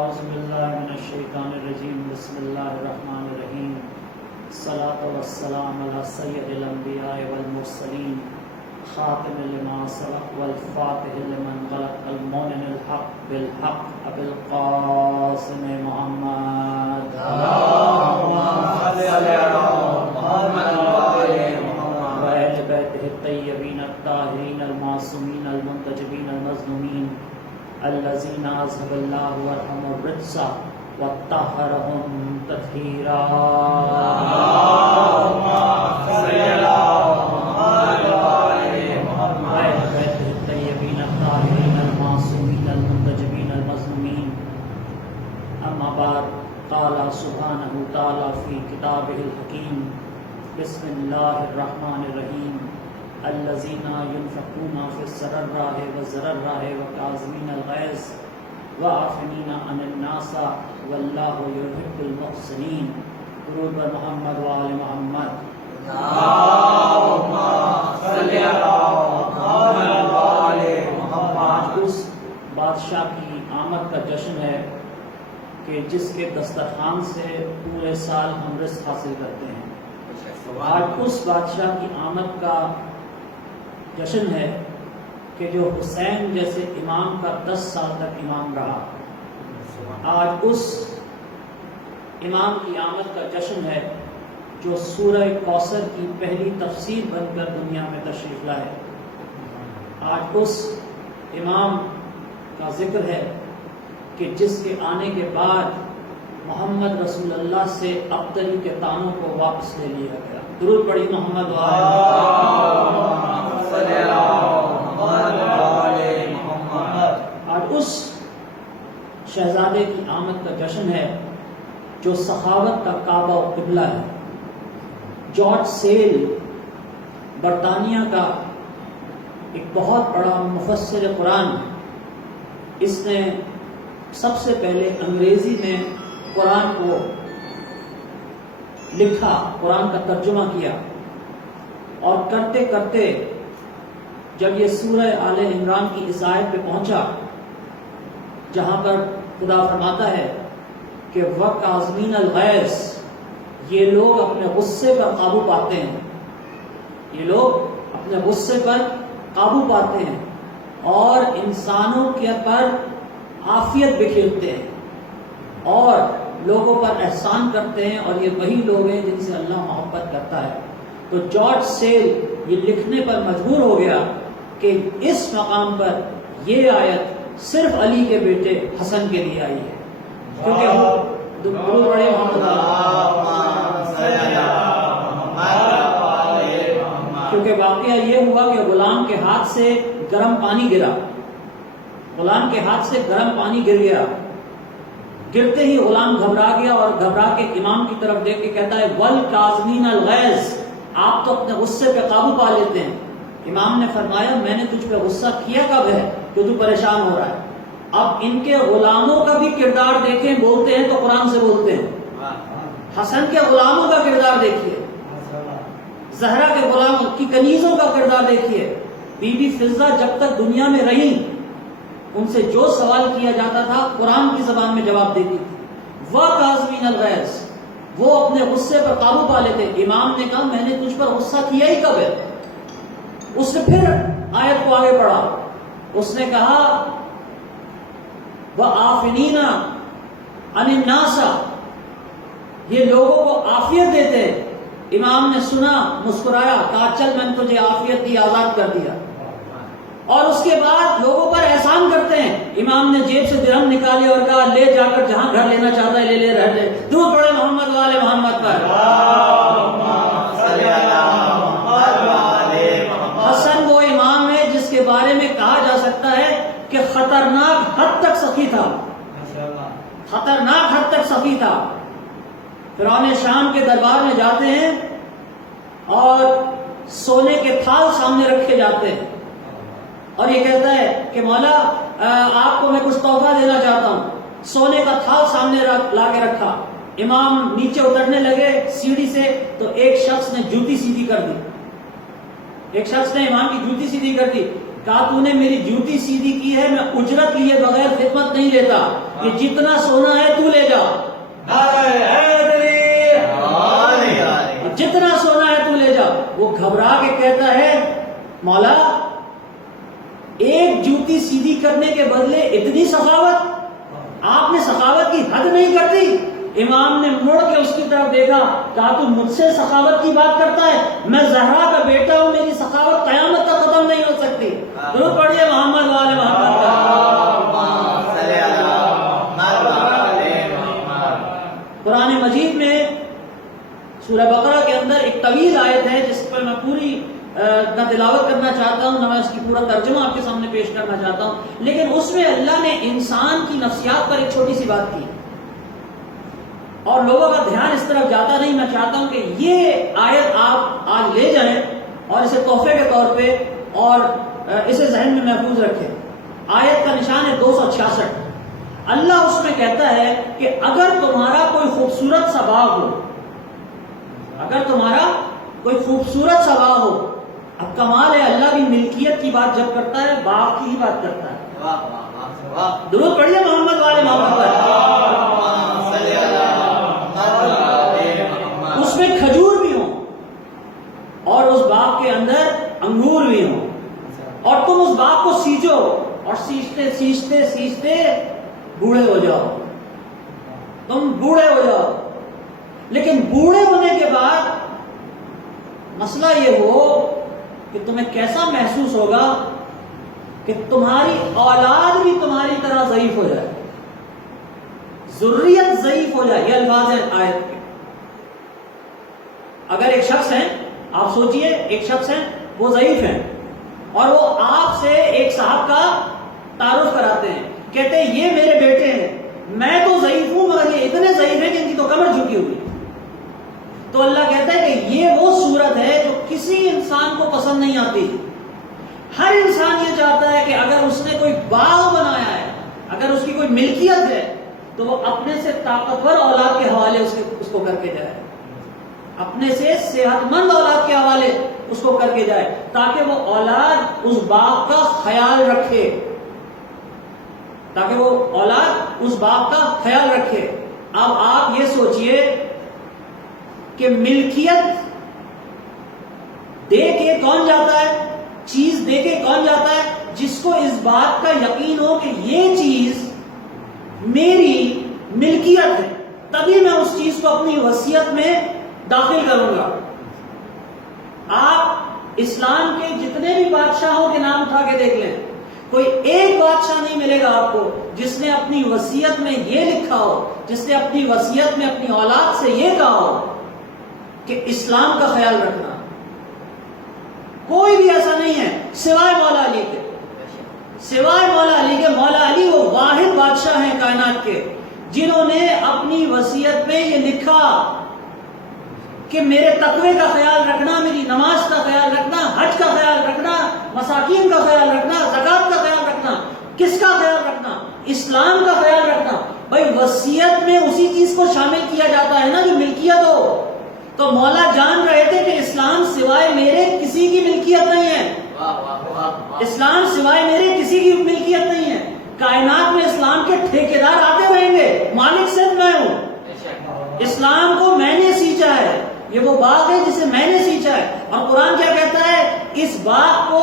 اعوذ باللہ من الشیطان الرجیم بسم اللہ الرحمن الرحیم الصلاۃ والسلام علی سید الانبیاء والمرسلین خاتم لما سبق والفاتح لمن غلق المؤمن الحق بالحق ابی القاسم محمد اللهم صل علی محمد وآل بیتہ الطیبین الطاہرین المعصومین المنتجبین المظلومین الذین اذهب اللہ عنہم الرجس وطہرہم تطہیرا اللهم صل علی محمد وآل بیتہ الطیبین الطاہرین المعصومین المنتجبین المظلومین اما بعد قال سبحانہ تعالی فی کتابہ الحکیم بسم اللہ الرحمن الرحیم الذین ينفقون فی السراء والضراء وکاظمین الغیظ وعافین عن الناس واللہ یحب المحسنین. درود بر محمد و آل محمد. اللهم صل علی محمد. اس بادشاہ کی آمد کا جشن ہے کہ جس کے دسترخوان سے پورے سال ہم رزق حاصل کرتے ہیں. آج اس بادشاہ کی آمد کا جشن ہے کہ جو حسین جیسے امام کا 10 سال تک امام رہا. آج اس امام کی آمد کا جشن ہے جو سورہ کوثر کی پہلی تفسیر بن کر دنیا میں تشریف لائے. آج اس امام کا ذکر ہے کہ جس کے آنے کے بعد محمد رسول اللہ سے ابتری کے تانوں کو واپس لے لیا گیا. درود پڑھی محمد و آج اس شہزادے کی آمد کا جشن ہے جو سخاوت کا کعبہ و قبلہ ہے. جارج سیل برطانیہ کا ایک بہت بڑا مفسر قرآن، اس نے سب سے پہلے انگریزی میں قرآن کو لکھا، قرآن کا ترجمہ کیا، اور کرتے کرتے جب یہ سورہ آل عمران کی اس آیت پہ پہنچا جہاں پر خدا فرماتا ہے کہ وَکَاظِمِینَ الْغَیظ، یہ لوگ اپنے غصے پر قابو پاتے ہیں، یہ لوگ اپنے غصے پر قابو پاتے ہیں اور انسانوں کے پر عافیت بکھیرتے ہیں اور لوگوں پر احسان کرتے ہیں، اور یہ وہی لوگ ہیں جن سے اللہ محبت کرتا ہے. تو جارج سیل یہ لکھنے پر مجبور ہو گیا کہ اس مقام پر یہ آیت صرف علی کے بیٹے حسن کے لیے آئی ہے، کیونکہ وہ بڑے کیونکہ واقعہ یہ ہوا کہ غلام کے ہاتھ سے گرم پانی گرا، غلام کے ہاتھ سے گرم پانی گر گیا. گرتے ہی غلام گھبرا گیا اور گھبرا کے امام کی طرف دیکھ کے کہتا ہے وَالْكَاظِمِينَ الْغَيْظَ، آپ تو اپنے غصے پہ قابو پا لیتے ہیں. امام نے فرمایا میں نے تجھ پہ غصہ کیا کب ہے کہ تو پریشان ہو رہا ہے؟ اب ان کے غلاموں کا بھی کردار دیکھیں، بولتے ہیں تو قرآن سے بولتے ہیں. حسن کے غلاموں کا کردار دیکھیے، زہرا کے غلاموں کی کنیزوں کا کردار دیکھیے. بی بی فضہ جب تک دنیا میں رہی ان سے جو سوال کیا جاتا تھا قرآن کی زبان میں جواب دیتی تھی. وَكَاظِمِينَ الْغَيْظَ، وہ اپنے غصے پر قابو پا لیتے. امام نے کہا میں نے تجھ پر غصہ کیا ہی کب ہے؟ اس نے پھر آیت کو آگے پڑھا، اس نے کہا وَعَافِنِينَ عَنِ النَّاسَ، یہ لوگوں کو عافیت دیتے. امام نے سنا، مسکرایا، کہا چل میں نے تجھے عافیت دی، آزاد کر دیا. اور اس کے بعد لوگوں پر احسان کرتے ہیں. امام نے جیب سے درہم نکالے اور کہا لے جا کر جہاں گھر لینا چاہتا ہے لے لے، رہ لے. درود پڑھے محمد و آل محمد پر. حسن وہ امام ہے جس کے بارے میں کہا جا سکتا ہے کہ خطرناک حد تک سخی تھا، خطرناک حد تک سخی تھا. فرعون شام کے دربار میں جاتے ہیں اور سونے کے تھال سامنے رکھے جاتے ہیں اور یہ کہتا ہے کہ مولا آپ کو میں کچھ تحفہ دینا چاہتا ہوں. سونے کا تھال سامنے لا کے رکھا. امام نیچے اترنے لگے سیڑھی سے تو ایک شخص نے جوتی سیدھی کر دی، ایک شخص نے امام کی جوتی سیدھی کر دی. کہا تو نے میری ڈیوٹی سیدھی کی ہے، میں اجرت لیے بغیر خدمت نہیں لیتا، یہ جتنا سونا ہے تو لے جا، جتنا سونا ہے تو لے جا۔ وہ گھبرا کے کہتا ہے مولا ایک جوتی سیدھی کرنے کے بدلے اتنی سخاوت، آپ نے سخاوت کی حد نہیں کر دی۔ امام نے مڑ کے اس کی طرف دیکھا، کہا تو مجھ سے سخاوت کی بات کرتا ہے، میں زہرا کا بیٹا ہوں، میری سخاوت قیامت تک ختم نہیں ہو سکتی۔ درود پڑھیے محمد والے محمد کا۔ قرآن مجید میں سورہ بقرہ کے اندر ایک طویل آیت ہے جس پر میں پوری نہ تلاوت کرنا چاہتا ہوں، نہ میں اس کی پورا ترجمہ آپ کے سامنے پیش کرنا چاہتا ہوں، لیکن اس میں اللہ نے انسان کی نفسیات پر ایک چھوٹی سی بات کی، اور لوگوں کا دھیان اس طرف جاتا نہیں۔ میں چاہتا ہوں کہ یہ آیت آپ آج لے جائیں اور اسے تحفے کے طور پہ اور اسے ذہن میں محفوظ رکھیں۔ آیت کا نشان ہے 266۔ اللہ اس میں کہتا ہے کہ اگر تمہارا کوئی خوبصورت سا باغ ہو، اگر تمہارا کوئی خوبصورت سا باغ ہو، اب کمال ہے اللہ بھی ملکیت کی بات جب کرتا ہے باغ کی ہی بات کرتا ہے۔ درود پڑھیے محمد والے محمد پر۔ اس میں کھجور بھی ہوں اور اس باغ کے اندر انگور بھی ہوں، اور تم اس باغ کو سیچو اور سیچتے سیچتے سیچتے بوڑھے ہو جاؤ، تم بوڑھے ہو جاؤ، لیکن بوڑھے ہونے کے بعد مسئلہ یہ ہو کہ تمہیں کیسا محسوس ہوگا کہ تمہاری اولاد بھی تمہاری طرح ضعیف ہو جائے، ذریت ضعیف ہو جائے۔ یہ الفاظ ہیں آیت کے۔ اگر ایک شخص ہے، آپ سوچئے ایک شخص ہے، وہ ضعیف ہیں اور وہ آپ سے ایک صاحب کا تعارف کراتے ہیں، کہتے ہیں یہ میرے بیٹے ہیں، میں تو ضعیف ہوں مگر یہ اتنے ضعیف ہیں کہ ان کی تو کمر جھکی ہوئی۔ تو اللہ کہتا ہے کہ یہ وہ صورت ہے جو کسی انسان کو پسند نہیں آتی۔ ہر انسان یہ چاہتا ہے کہ اگر اس نے کوئی باغ بنایا ہے، اگر اس کی کوئی ملکیت ہے، تو وہ اپنے سے طاقتور اولاد کے حوالے اس کو کر کے جائے، اپنے سے صحت مند اولاد کے حوالے اس کو کر کے جائے، تاکہ وہ اولاد اس باغ کا خیال رکھے، تاکہ وہ اولاد اس باغ کا خیال رکھے۔ اب آپ یہ سوچئے کہ ملکیت دے کے کون جاتا ہے، چیز دے کے کون جاتا ہے؟ جس کو اس بات کا یقین ہو کہ یہ چیز میری ملکیت ہے، تبھی میں اس چیز کو اپنی وصیت میں داخل کروں گا۔ آپ اسلام کے جتنے بھی بادشاہوں کے نام اٹھا کے دیکھ لیں، کوئی ایک بادشاہ نہیں ملے گا آپ کو جس نے اپنی وصیت میں یہ لکھا ہو، جس نے اپنی وصیت میں اپنی اولاد سے یہ کہا ہو کہ اسلام کا خیال رکھنا۔ کوئی بھی ایسا نہیں ہے سوائے مولا علی کے، سوائے مولا علی کے۔ مولا علی وہ واحد بادشاہ ہیں کائنات کے جنہوں نے اپنی وصیت میں یہ لکھا کہ میرے تقوی کا خیال رکھنا، میری نماز کا خیال رکھنا، حج کا خیال رکھنا، مساکین کا خیال رکھنا، زکوٰۃ کا خیال رکھنا۔ کس کا خیال رکھنا؟ اسلام کا خیال رکھنا۔ بھائی وصیت میں اسی چیز کو شامل کیا جاتا ہے نا جو ملکیت ہو۔ تو مولا جان رہے تھے کہ اسلام سوائے میرے کسی کی ملکیت نہیں ہے، اسلام سوائے میرے کسی کی ملکیت نہیں ہے۔ کائنات میں اسلام کے ٹھیکیدار آتے رہیں گے، مالک صرف میں ہوں۔ اسلام کو میں نے سینچا ہے، یہ وہ باغ ہے جسے میں نے سینچا ہے۔ اور قرآن کیا کہتا ہے؟ اس باغ کو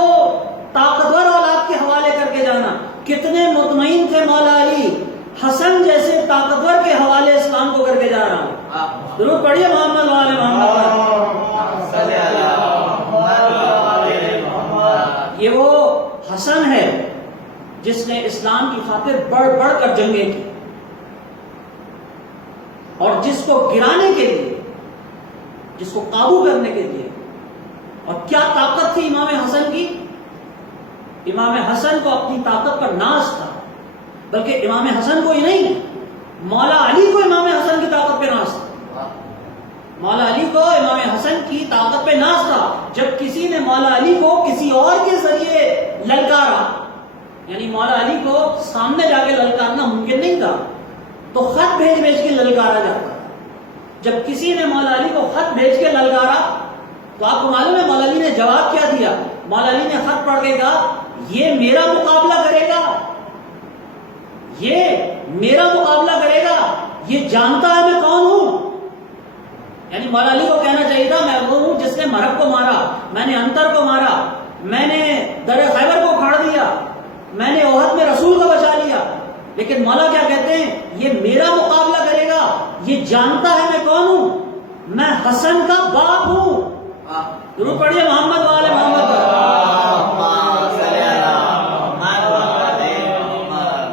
طاقتور اولاد کے حوالے کر کے جانا۔ کتنے مطمئن تھے مولا علی، حسن جیسے طاقتور کے حوالے اسلام کو کر کے جا رہا ہوں۔ ضرور پڑھیے محمد والے محمد۔ یہ وہ حسن ہے جس نے اسلام کی خاطر بڑھ بڑھ کر جنگیں کی، اور جس کو گرانے کے لیے، جس کو قابو کرنے کے لیے، اور کیا طاقت تھی امام حسن کی؟ امام حسن کو اپنی طاقت پر ناز تھا، بلکہ امام حسن کو ہی نہیں، مولا علی کو امام حسن کی طاقت پہ ناز تھا۔ مولا علی کو امام حسن کی طاقت پہ ناز تھا۔ جب کسی نے مولا علی کو کسی اور کے ذریعے للکارا، یعنی مولا علی کو سامنے جا کے للکارنا ممکن نہیں تھا، تو خط بھیج بھیج کے للکارا جاتا۔ جب کسی نے مولا علی کو خط بھیج کے للکارا تو آپ کو معلوم ہے مولا علی نے جواب کیا دیا؟ مولا علی نے خط پڑھ کے کہا یہ میرا مقابلہ کرے گا، یہ میرا مقابلہ کرے گا، یہ جانتا ہے میں کون ہوں. یعنی مولا علی کو کہنا چاہیے تھا میں وہ ہوں جس نے مرب کو مارا، میں نے انتر کو مارا، میں نے در خیبر کو اکھاڑ دیا، میں نے احد میں رسول کو بچا لیا. لیکن مولا کیا کہتے ہیں؟ یہ میرا مقابلہ کرے گا، یہ جانتا ہے میں کون ہوں، میں حسن کا باپ ہوں. ضرور پڑھیے محمد والے محمد.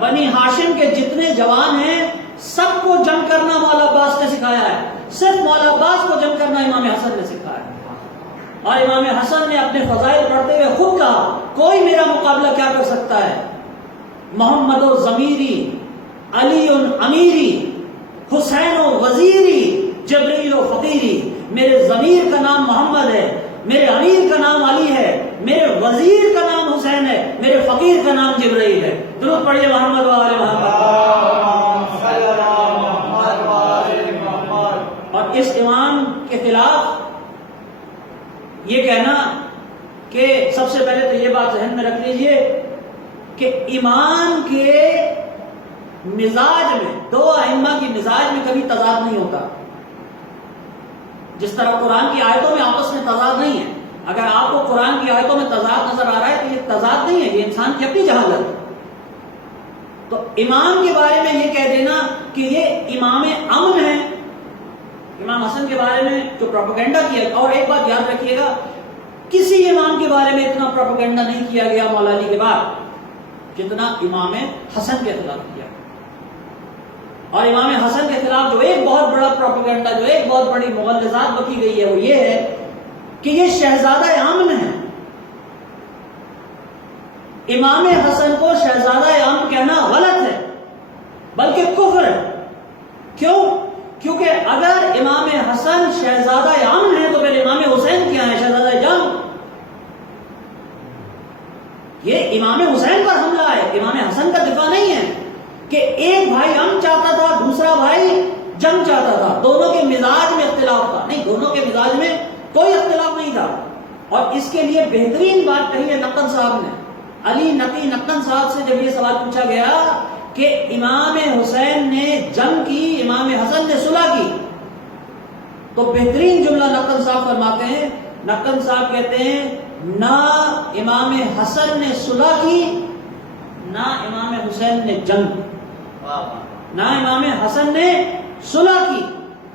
بنی ہاشم کے جتنے جوان ہیں سب کو جنگ کرنا مولا عباس نے سکھایا ہے، صرف مولا عباس کو جنگ کرنا امام حسن نے سکھایا ہے. اور امام حسن نے اپنے فضائل پڑھتے ہوئے خود کہا کوئی میرا مقابلہ کیا کر سکتا ہے؟ محمد و ضمیری، علی امیری، حسین و وزیری، جبریل و فقیری. میرے ضمیر کا نام محمد ہے، میرے امیر کا نام علی ہے، میرے وزیر کا نام حسین ہے، میرے فقیر کا نام جبرائیل ہے. درود پڑھیے محمد و آل محمد. اور اس امام کے خلاف یہ کہنا کہ سب سے پہلے تو یہ بات ذہن میں رکھ لیجئے کہ امام کے مزاج میں، دو ائمہ کی مزاج میں کبھی تضاد نہیں ہوتا. جس طرح قرآن کی آیتوں میں آپس میں تضاد نہیں ہے. اگر آپ کو قرآن کی آیتوں میں تضاد نظر آ رہا ہے تو یہ تضاد نہیں ہے، یہ انسان کی اپنی جہالت. تو امام کے بارے میں یہ کہہ دینا کہ یہ امام امن ہے، امام حسن کے بارے میں جو پروپیگنڈا کیا. اور ایک بات یاد رکھیے گا، کسی امام کے بارے میں اتنا پروپیگنڈا نہیں کیا گیا مولا علی کے بعد جتنا امام حسن کے خلاف کیا. اور امام حسن کے خلاف جو ایک بہت بڑا پروپیگنڈا، جو ایک بہت بڑی مغلظات بکی گئی ہے وہ یہ ہے کہ یہ شہزادہ امن ہے. امام حسن کو شہزادہ امن کہنا غلط ہے بلکہ کفر ہے. کیوں؟ کیونکہ اگر امام حسن شہزادہ امن ہے تو پھر امام حسین کیا ہے؟ شہزادہ جنگ. یہ امام حسین پر حملہ ہے، امام حسن کا دفاع نہیں ہے کہ ایک بھائی امن چاہتا تھا دوسرا بھائی جنگ چاہتا تھا، دونوں کے مزاج میں اختلاف تھا. نہیں، دونوں کے مزاج میں کوئی اختلاف نہیں تھا. اور اس کے لیے بہترین بات کہی ہے نقن صاحب نے. علی نقی نقن صاحب سے جب یہ سوال پوچھا گیا کہ امام حسین نے جنگ کی، امام حسن نے صلح کی، تو بہترین جملہ نقن صاحب فرماتے ہیں. نقن صاحب کہتے ہیں نہ امام حسن نے صلح کی نہ امام حسین نے جنگ. نہ امام حسن نے صلح کی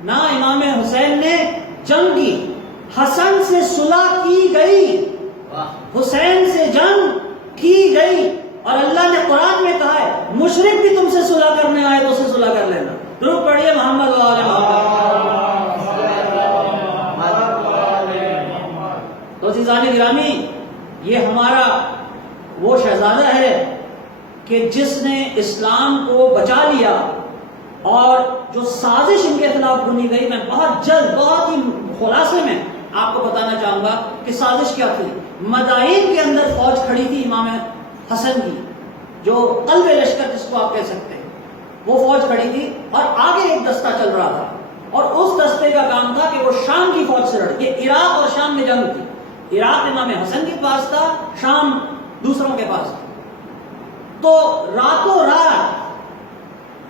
نہ امام حسین نے جنگ کی. حسن سے صلح کی گئی، حسین سے جنگ کی گئی. اور اللہ نے قرآن میں کہا ہے مشرک بھی تم سے صلح کرنے آئے تو اسے صلح کر لینا. درود پڑھیے محمد و آل محمد. تو عزیزان گرامی، یہ ہمارا وہ شہزادہ ہے کہ جس نے اسلام کو بچا لیا. اور جو سازش ان کے خلاف بنی گئی، میں بہت جلد بہت ہی خلاصے میں آپ کو بتانا چاہوں گا کہ سازش کیا تھی. مدائن کے اندر فوج کھڑی تھی امام حسن کی، جو قلب لشکر جس کو آپ کہہ سکتے ہیں، وہ فوج کھڑی تھی اور آگے ایک دستہ چل رہا تھا. اور اس دستے کا کام تھا کہ وہ شام کی فوج سے لڑے. یہ عراق اور شام میں جنگ تھی. عراق امام حسن کے پاس تھا، شام دوسروں کے پاس تھا. تو راتوں رات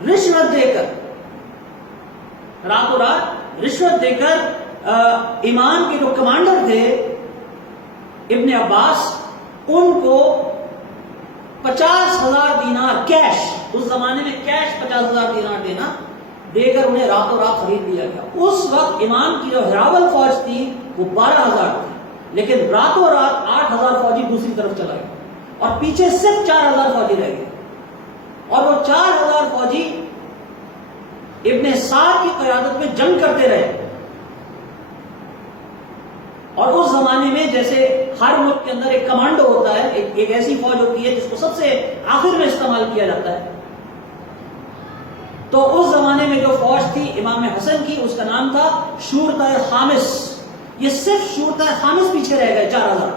رشوت دے کر ایمان کے جو کمانڈر تھے ابن عباس، ان کو 50,000 دینار کیش، اس زمانے میں کیش 50,000 دینار دینا، دے کر انہیں راتوں رات خرید لیا گیا. اس وقت ایمان کی جو ہراول فوج تھی وہ 12,000 تھی، لیکن راتوں رات 8,000 فوجی دوسری طرف چلا گیا اور پیچھے صرف 4,000 فوجی رہ گئے. اور وہ 4,000 فوجی ابن سعد کی قیادت میں جنگ کرتے رہے. اور اس زمانے میں جیسے ہر ملک کے اندر ایک کمانڈو ہوتا ہے، ایک ایسی فوج ہوتی ہے جس کو سب سے آخر میں استعمال کیا جاتا ہے. تو اس زمانے میں جو فوج تھی امام حسن کی، اس کا نام تھا شورتہ خامس. یہ صرف شورتہ خامس پیچھے رہ گئے 4,000.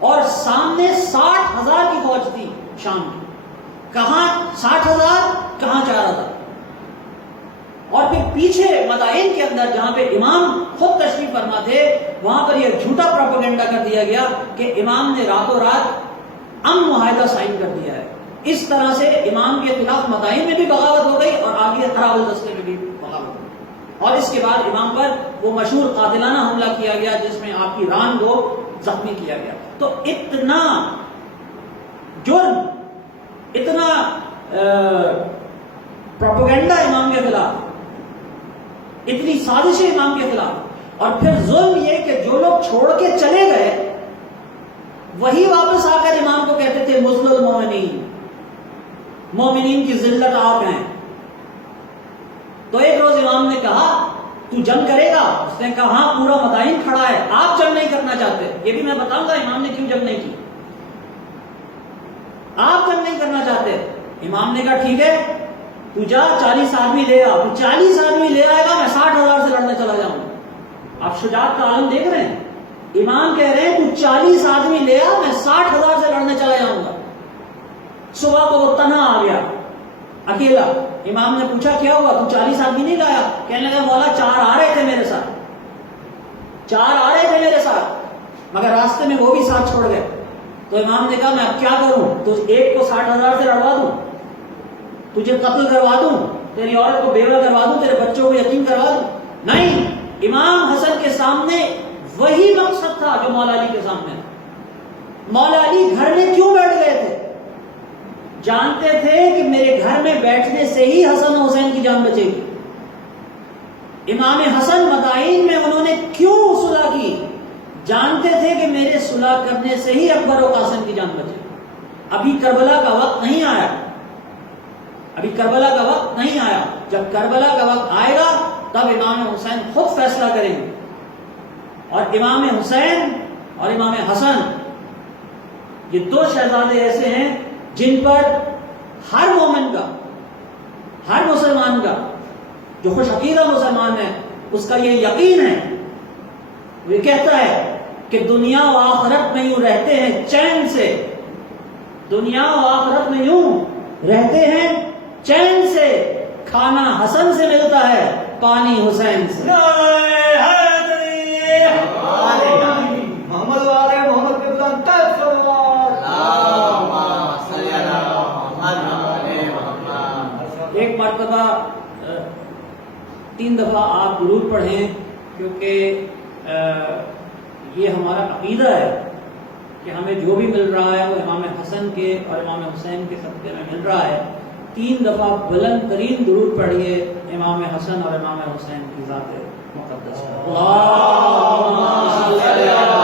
اور سامنے 60,000 کی فوج تھی شام کی. کہاں 60,000 کہاں 4,000. اور پھر پیچھے مدائن کے اندر جہاں پہ امام خود تشریف فرما تھے وہاں پر یہ جھوٹا پروپیگنڈا کر دیا گیا کہ امام نے راتوں رات امن معاہدہ سائن کر دیا ہے. اس طرح سے امام کے خلاف مدائن میں بھی بغاوت ہو گئی اور آگے خراب الدستے میں بھی بغاوت ہو گئی. اور اس کے بعد امام پر وہ مشہور قاتلانہ حملہ کیا گیا جس میں آپ کی ران کو زخمی کیا گیا. تو اتنا جرم، اتنا پروپیگنڈا امام کے خلاف، اتنی سازشیں امام کے خلاف، اور پھر ظلم یہ کہ جو لوگ چھوڑ کے چلے گئے وہی واپس آ کر امام کو کہتے تھے مذل المومنین، مومنین کی ذلت آپ ہیں. تو ایک روز امام نے کہا تو جنگ کرے گا؟ اس نے کہا ہاں پورا مدائن کھڑا ہے، آپ جنگ نہیں کرنا چاہتے. یہ بھی میں بتاؤں گا امام نے کیوں جنگ نہیں کی. آپ جنگ نہیں کرنا چاہتے. امام نے کہا ٹھیک ہے تو جا 40 آدمی لے آ. 40 آدمی لے آئے گا، میں 60,000 سے لڑنے چلا جاؤں گا. آپ شجاعت کا عالم دیکھ رہے ہیں. امام کہہ رہے ہیں تو 40 آدمی لے آ، میں 60,000 سے لڑنے چلا جاؤں گا. صبح کو وہ تنہا آ گیا اکیلا. امام نے پوچھا کیا ہوا، تو 40 آدمی نہیں لایا؟ کہنے لگا مولا 4 آ رہے تھے میرے ساتھ، 4 آ رہے تھے میرے ساتھ، مگر راستے میں وہ بھی ساتھ چھوڑ گئے. تو امام نے کہا میں اب کیا کروں؟ تو ایک کو 60,000 سے لڑوا دوں، تجھے قتل کروا دوں، تیری عورت کو بیوہ کروا دوں، تیرے بچوں کو یتیم کروا دوں؟ نہیں. امام حسن کے سامنے وہی مقصد تھا جو مولا علی کے سامنے تھا. مولا علی گھر میں کیوں بیٹھ گئے تھے؟ جانتے تھے کہ میرے گھر میں بیٹھنے سے ہی حسن و حسین کی جان بچے گی. امام حسن مدائن میں انہوں نے کیوں صلح کی؟ جانتے تھے کہ میرے صلح کرنے سے ہی اکبر و قاسم کی جان بچے گی. ابھی کربلا کا وقت نہیں آیا، ابھی کربلا کا وقت نہیں آیا. جب کربلا کا وقت آئے گا تب امام حسین خود فیصلہ کریں گے. اور امام حسین اور امام حسن یہ 2 شہزادے ایسے ہیں جن پر ہر مومن کا، ہر مسلمان کا جو خوش عقیدہ مسلمان ہے اس کا یہ یقین ہے، وہ یہ کہتا ہے کہ دنیا و آخرت میں یوں رہتے ہیں چین سے، دنیا و آخرت میں یوں رہتے ہیں چین سے، کھانا حسن سے ملتا ہے، پانی حسین سے. محمد والے محمد کے بلند ایک مرتبہ 3 دفعہ آپ درود پڑھیں، کیونکہ یہ ہمارا عقیدہ ہے کہ ہمیں جو بھی مل رہا ہے وہ امام حسن کے اور امام حسین کے صدقے میں مل رہا ہے. 3 دفعہ بلند ترین درود پڑھیے امام حسن اور امام حسین کی ذات مقدس پر. اللہم صلی اللہ